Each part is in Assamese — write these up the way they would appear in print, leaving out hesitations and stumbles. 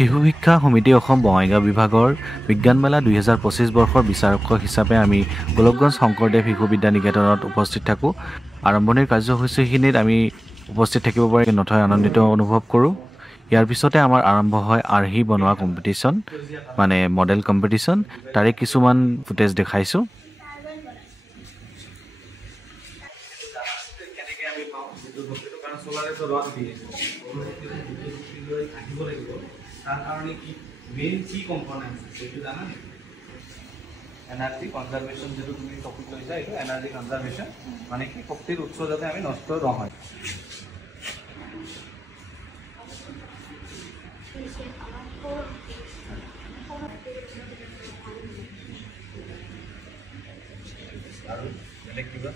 শিশু শিক্ষা সমিতি অসম বঙাইগাঁও বিভাগৰ বিজ্ঞান মেলা 2025 বৰ্ষৰ বিচাৰক হিচাপে আমি গোলকগঞ্জ শংকৰদেৱ শিশু বিদ্যা নিকেতনত উপস্থিত থাকোঁ। আৰম্ভণিৰ কাৰ্যসূচীখিনিত আমি উপস্থিত থাকিব পাৰি নথৈ আনন্দিত অনুভৱ কৰোঁ। ইয়াৰ পিছতে আমাৰ আৰম্ভ হয় আৰ্হি বনোৱা কম্পিটিশ্যন, মানে মডেল কম্পিটিশ্যন। তাৰে কিছুমান ফুটেজ দেখাইছোঁ। এনাৰ্জি কনজাৰভেশন যেটা তুমি টপিক লৈছা এইটো এনাৰ্জি কনজাৰভেশন মানে কি শক্তিৰ উৎস যাতে আমি নষ্ট নহয়। আৰু বেলেগ কিবা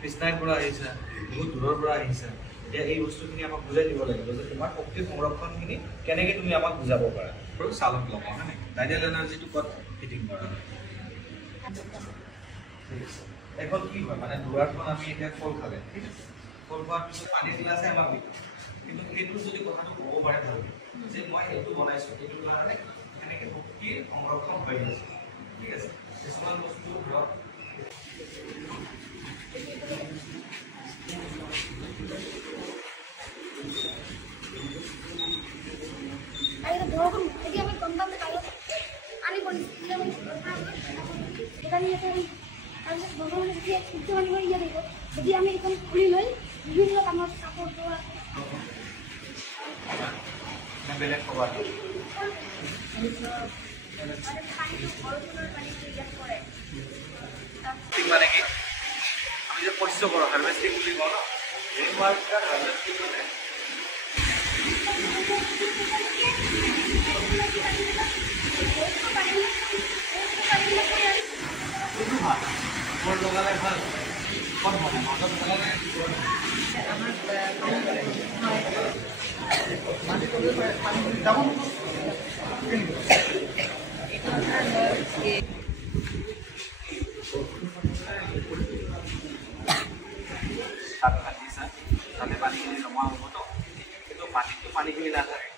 কৃষ্ণাইৰ পৰা আহিছা, বহুত দূৰৰ পৰা আহিছা। এতিয়া এই বস্তুখিনি আমাক বুজাই দিব লাগিব যে তোমাৰ শক্তি সংৰক্ষণখিনি কেনেকৈ তুমি আমাক বুজাব পাৰা। আৰু চালক লগাওঁ হয়নে ডাইডেল এনাৰ্জিটো ক'ত ফিটিং কৰা। এখন কি হয় মানে দুৱাৰখন আমি এতিয়া ফল খালে, ঠিক আছে, ফল খোৱাৰ পিছত পানী গিলাছে আমাক দিব, কিন্তু সেইটো যদি কথাটো ক'ব পাৰে ভালকৈ যে মই এইটো বনাইছোঁ এইটো কাৰণে কেনেকৈ শক্তিৰ সংৰক্ষণ হৈ আছে, ঠিক আছে। কিছুমান বস্তু ধৰক যদি আমি এখন খুলি লৈ বিভিন্ন কামত কাপোৰ ধোৱা বেলেগ খবৰ মানে কি আমি যে শস্য কৰোঁ হাৰ্ভেষ্টিং বুলি কওঁ ন, ৰেইন ৱাটাৰ হাৰ্ভেষ্টিং মানে লগালে ভাল ক'ত বনাই মাজত লগালে তাতে পানীখিনি জমা হ'বতো, কিন্তু মাটিতো পানীখিনি নাথাকে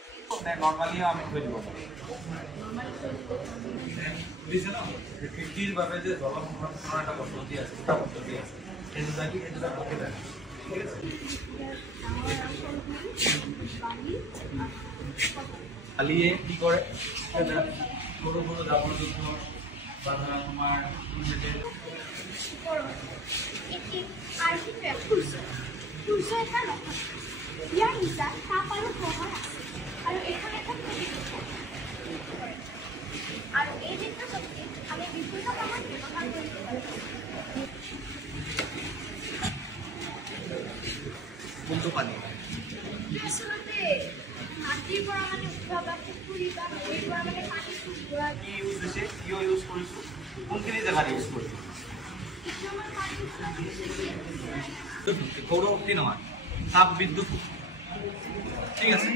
নৰ্মেলিও আমি থৈ দিব পাৰোঁ। বুজিছে ন, কৃষিৰ বাবে যে জল সংৰক্ষণৰ এটা পদ্ধতি আছে, দুটা পদ্ধতি আছে, সেই দুটা পদ্ধতি আছে, ঠিক আছে। খালিয়ে কি কৰে সৰু সৰু জাবৰ জোঁথৰ বা ধৰা তোমাৰ ইয়াৰ নিচা তাপ আৰু পোহৰ আছে আৰু এখন আৰু এই যিটো শক্তি আমি বিভিন্ন কামত ব্যৱহাৰ কৰিব পাৰোঁ। কোনটো পানী আচলতে মাটিৰ পৰা মানে উঠোৱা বা পুখুৰী বা নদীৰ পৰা মানে পানী উঠোৱা কি ইউজ হৈছে, কিয় ইউজ কৰিছোঁ, কোনখিনি জেগাত ইউজ কৰিছোঁ। কিছুমান পানী সৌৰ শক্তি নহয়, তাপ বিদ্যুৎ, ঠিক আছে।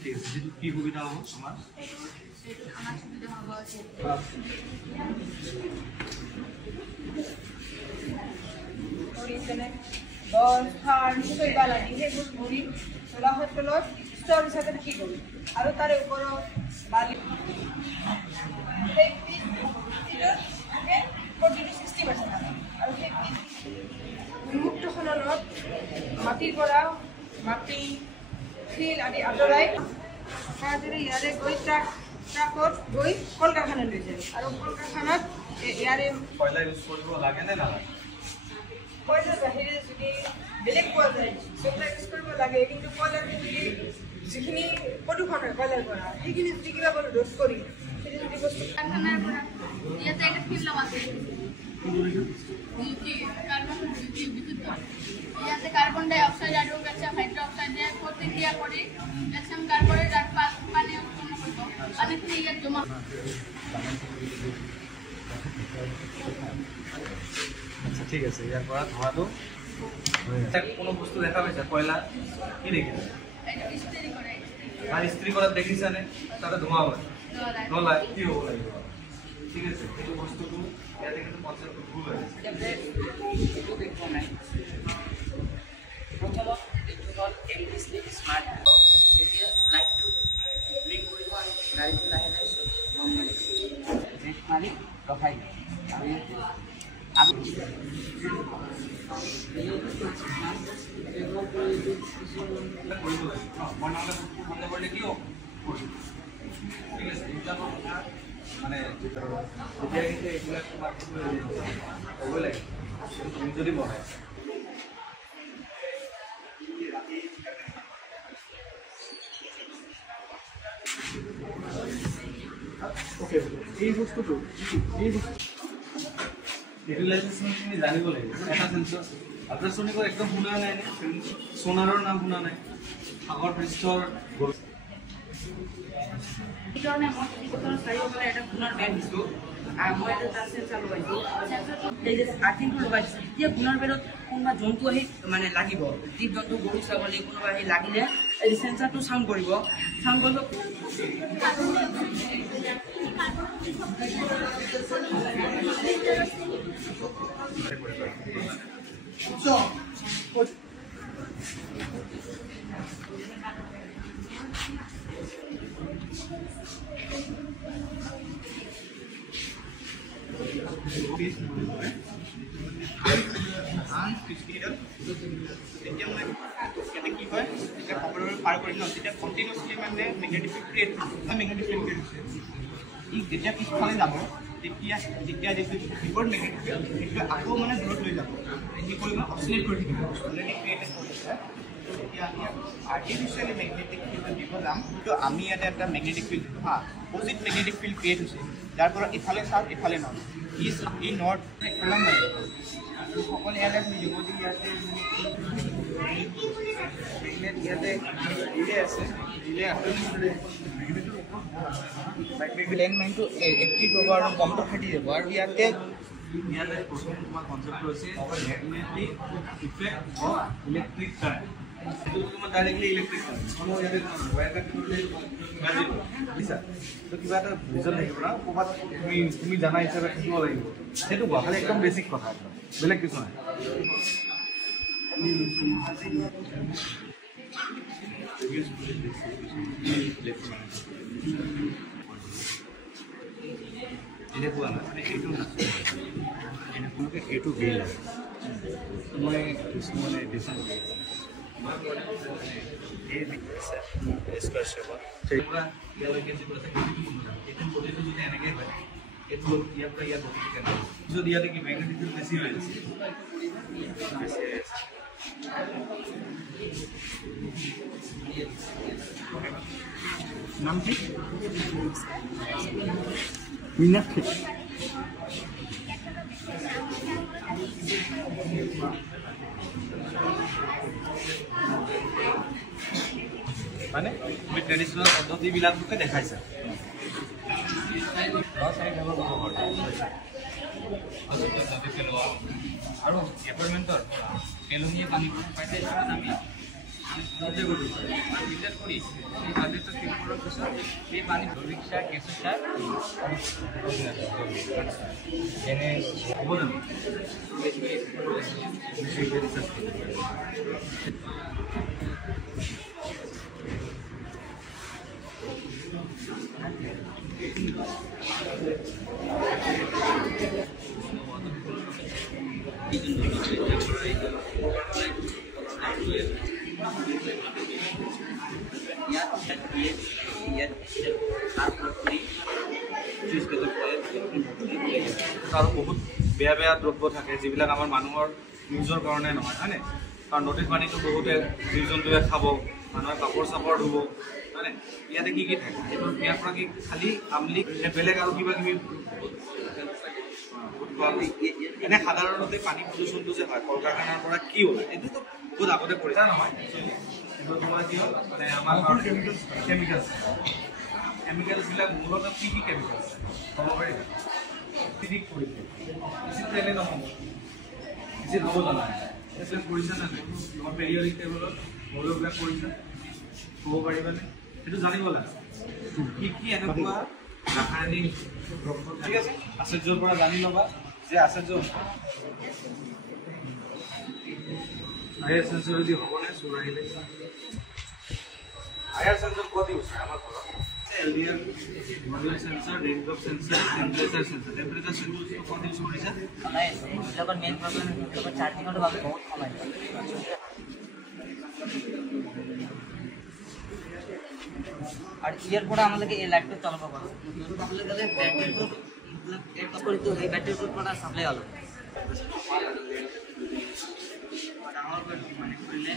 ঠিক আছে, যিটো কি সুবিধা হ'ব আমাৰ দল সাৰ শৈবাল আদি সেইবোৰ ভৰি জলাশয়ৰ তলত স্তৰ হিচাপে থাকি গ'ল আৰু তাৰে ওপৰত বালি সেই প্ৰতিটো 60% আৰু সেই উন্মুক্ত খননত মাটিৰ পৰা মাটি শিল আদি আঁতৰাই সহজেৰে ইয়াৰে গৈ ট্ৰাকত গৈ কল কাৰখানালৈ যায় আৰু কল কাৰখানাত ইয়াৰে কয়লা ইউজ কৰিব লাগে নে নালাগে। কয়লাৰ বাহিৰে যদি বেলেগ পোৱা যায় কয়লা ইউজ কৰিব লাগে, কিন্তু কয়লাৰ যদি যিখিনি প্ৰদূষণ হয় কয়লাৰ পৰা সেইখিনি যদি কিবা কৰি ৰোধ কৰি সেইটো যদি বস্তু কাৰখানাৰ পৰা ইয়াতে একটা ফিল্ম আছে ইয়াতে কার্বন ডাই অক্সাইড আর হাইড্রো অক্সাইডে প্রতিক্রিয়া করে ক্যালসিয়াম কার্বনেট আর পানি উৎপন্ন করব পানিতে ইয়াত জমা আচ্ছা ঠিক আছে, ইয়াৰ পৰা ধোৱাটো কোনো বস্তু দেখা পাইছা কয়লা কি দেখিছা এটা ইস্ত্রি করে আর ইস্ত্রি করাত দেখিছানে তাতে ধোঁয়া হয় নলায় কি হ'ব লাগিব ঠিক আছে এইটো বস্তুটো ইয়াতে কিন্তু কনসেপ্টটো ভুল হৈ আছে এইটো দেখো নাই প্ৰথমত এইটো হ'ল এলইডি স্লিপ স্মাৰ্ট এতিয়া লাইটটো ব্লিংক কৰিব আৰু গাড়ীটো লাহে লাহে বন্ধ মাৰি ৰখাই আৰু বন্ধ কৰিলে কি হ'ব ঠিক আছে এইবিলাকৰ কথা মানে যেতিয়া কিন্তু এইবিলাক তোমাৰ হ'ব লাগে তুমি যদি বনাই এই বস্তুটো ইউটিলাইজেশ্যনখিনি জানিব লাগিব এটা সেন্সৰ আল্ট্ৰাছনিকৰ একদম শুনা নাই নে সোনাৰৰ নাম শুনা নাই সাগৰ পৃষ্ঠৰ সেইকাৰণে মই খেতিপথাৰৰ চাৰিওফালে এটা সোণৰ বেৰ দিছোঁ আৰু মই এটা তাত চেঞ্চাৰ লগাইছোঁ এই যে আৰ্থিংটো লগাইছোঁ এতিয়া সোণৰ বেৰত কোনোবা জন্তু আহি মানে লাগিব জীৱ জন্তু গৰু ছাগলী কোনোবা আহি লাগিলে এই চেঞ্চাৰটো চাউণ্ড কৰিব পাৰ কৰি ন তেতিয়া কণ্টিনিউছলি মানে magnetic field create magnetic field create হৈছে ই যেতিয়া পিছফালে যাব তেতিয়া যিটো বিপদ মেগনেটিক ফিল্ড সেইটো আকৌ মানে দূৰত লৈ যাব কি কৰিব অক্সিলেট কৰি থাকিব অলৰেডি ক্ৰিয়েটেড কৰিছে এতিয়া আমি আৰ্টিফিচিয়েলি মেগনেটিক ফিল্ড দিব যাম কিন্তু আমি ইয়াতে এটা মেগনেটিক ফিল্ড দিওঁ অপজিট মেগনেটিক ফিল্ড ক্ৰিয়েট হৈছে যাৰ পৰা ইফালে চাওক ইফালে নৰ্থ ই নৰ্থ কলম মাৰিব আৰু সকলো ইয়াতে বুজিব যে ইয়াতে ইয়াতে ৰিলে আছে ৰিলে লেণ্ড মাইনটো এক্টিভ হ'ব আৰু বমটো ফাটি যাব আৰু ইয়াতে প্ৰথম তোমাৰ কনচেপ্টটো হৈছে magnetic effect of electric current এইটো তোমাৰ ডাইৰেক্টলি ইলেক্ট্ৰিক কাৰেণ্ট কোনো ইয়াতে ৱায়াৰ কাট কৰিলে বাজিব বুজিছা তো কিবা এটা ৰিজন লাগিব না ক'ৰবাত তুমি জানা হিচাপে থাকিব লাগিব সেইটো কোৱা খালি একদম বেছিক কথা একদম বেলেগ কিছু নাই এনেকুৱা মানে এইটো এনেকুৱাকৈ এইটো গেল মই মানে ডিজাইন ইয়ালৈকে যিটো আছে এইটো বডিটো যদি এনেকৈ হয় এইটো ইয়াৰ পৰা ইয়াত বডিটো কেনে যদি ইয়াতে কি মেগনেটিক ফিল্ড বেছি হৈ আছে নাম কি মীনাক্ষী মানে তুমি ট্ৰেডিশ্যনেল পদ্ধতিবিলাককে দেখাইছা আৰু এপাৰ্টমেণ্টৰ পেলনীয়া পানীবোৰ পাইছে আমি ফিল্টাৰ কৰি এই পানীটো ফিল কৰাৰ পিছত এই পানী জৈৱিক সাৰ কেঁচু সাৰ যেনে হ'ব জানো আৰু বহুত বেয়া বেয়া দ্ৰব্য থাকে যিবিলাক আমাৰ মানুহৰ নিজৰ কাৰণে নহয় হয়নে কাৰণ নদীৰ পানীটো বহুতে জীৱ জন্তুৱে খাব মানুহে কাপোৰ চাপোৰ ধুব হয়নে ইয়াতে কি থাকে এইটো ইয়াৰ পৰা কি খালী আমলি বেলেগ আৰু কিবা কিবি এনে সাধাৰণতে পানী প্ৰদূষণটো যে হয় কল কাৰখানাৰ পৰা কি ওলায় এইটোতো বহুত আগতে পৰিছা নহয় তোমাৰ কি হ'ল মানে আমাৰ কেমিকেলছবিলাক মূলত কি কি কেমিকেলছ ক'ব পাৰিবা ঠিক কৰিছে বেছি তেলে নহ'ব বেছি হ'ব জানা এইবিলাক কৰিছা নে নাই তোমাৰ পেৰিয়ডিক টেবলত মৌলবিলাক কৰিছা ক'ব পাৰিবানে সেইটো জানিব লাগে কি এনেকুৱা ৰাসায়নিক দ্ৰব্য ঠিক আছে আশ্চৰ্যৰ পৰা জানি ল'বা যে আশ্চৰ্য আয়াৰ সেন্সৰ যদি হ'বনে চুৰ আহিলে আয়াৰ সেন্সৰ ক'ত ইউজ হয় আমাৰ ঘৰত এলডিএল মডুলাৰ সেন্সৰ ৰেইনড্ৰপ সেন্সৰ টেম্পাৰেচাৰ সেন্সৰ ক'ত ইউজ কৰিছে এইবিলাকৰ মেইন প্ৰব্লেম এইবিলাকৰ চাৰ্জিঙৰ বাবে বহুত সময় লাগে আর ইয়ার পরে আমাদেরকে এই লাইটটা চালাবো পারবো তাহলে গেলে ব্যাটারিটো এক করে তো এই ব্যাটারিটো পড়া সাপ্লাই হলো আমার মানে করলে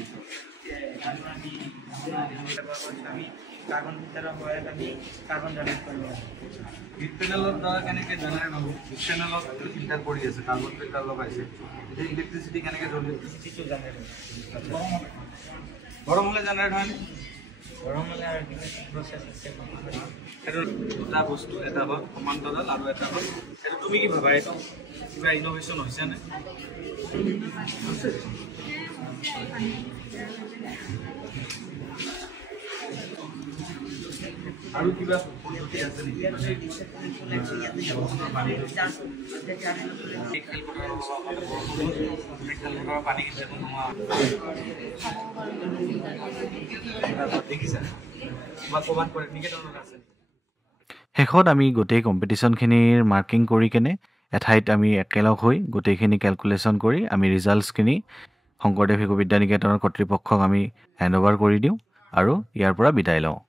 আমি কার্বন ফিল্টার হয় আমি কার্বন জেনারেট করব হিট প্যানেলৰ দ্বাৰা কেনেকৈ জেনাৰেট হ'ব হিট প্যানেলত ফিল্টাৰ কৰি আছে কাৰ্বন ফিল্টাৰ লগাইছে এতিয়া ইলেক্ট্ৰিচিটি কেনেকৈ জ্বলিব কিছু জেনাৰেট গৰম হ'লে জেনাৰেট হয় গৰম হলে আৰ প্ৰসেস সেইটো দুটা বস্তু এটা হ'ল সমান্তৰাল আৰু এটা হ'ল সেইটো তুমি কি ভাবা এইটো কিবা ইনোভেশ্যন হৈছেনে আৰু কিবা পদ্ধতি আছে নেকি পানী দেখিছা বা ক'ৰবাত কৰে নিকেতনত আছে শেষত আমি গোটেই কম্পিটিশ্যনখিনিৰ মাৰ্কিং কৰি কেনে এঠাইত আমি একেলগ হৈ গোটেইখিনি কেলকুলেশ্যন কৰি আমি ৰিজাল্টছখিনি শংকৰদেৱ শিশু বিদ্যা নিকেতনৰ কৰ্তৃপক্ষক আমি হেণ্ড অভাৰ কৰি দিওঁ আৰু ইয়াৰ পৰা বিদায় লওঁ